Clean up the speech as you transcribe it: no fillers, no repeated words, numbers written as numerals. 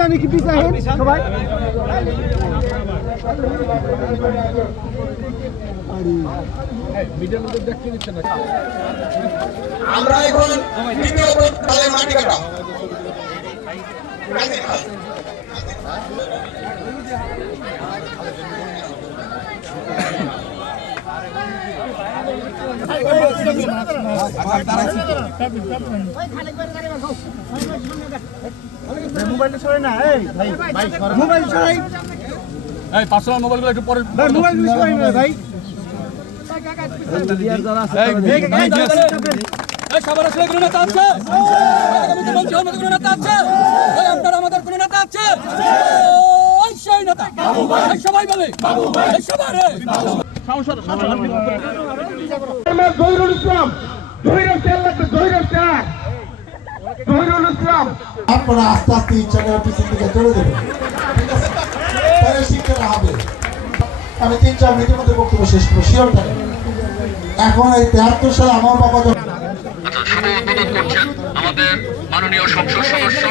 পিছানি কি পিছাহেন সবাই আমরা এখন দ্বিতীয় দলের মাটি কাটা মোবাইল ছড়াই না এই ভাই ভাই মোবাইল ছড়াই এই পার্সোনাল মোবাইলগুলো একটু পরে ভাই মোবাইল ছড়াই না ভাই এই সবার আসলে কোনো নেতা আছে আগামীতে মন্ত্রী হওয়ার মতো কোনো নেতা আছে ওই আপনার আমাদের কোনো নেতা আছে ওই সেই নেতা এই সবাই বলে এই সবার জহিরুল ইসলাম জহিরুল ইসলাম আপনারা আস্তে আস্তে ইচ্ছাটা পিছন দিকে চলে দেবেন ঠিক আছে তাহলে শিক্ষাটা হবে আমি 3-4 মিনিটের মধ্যে বক্তব্য শেষ করবো শিওরটা এখন এই 73 সালে আমার বাবা যখন শুভ উদ্বোধন করছেন আমাদের মাননীয় সংসদ সদস্য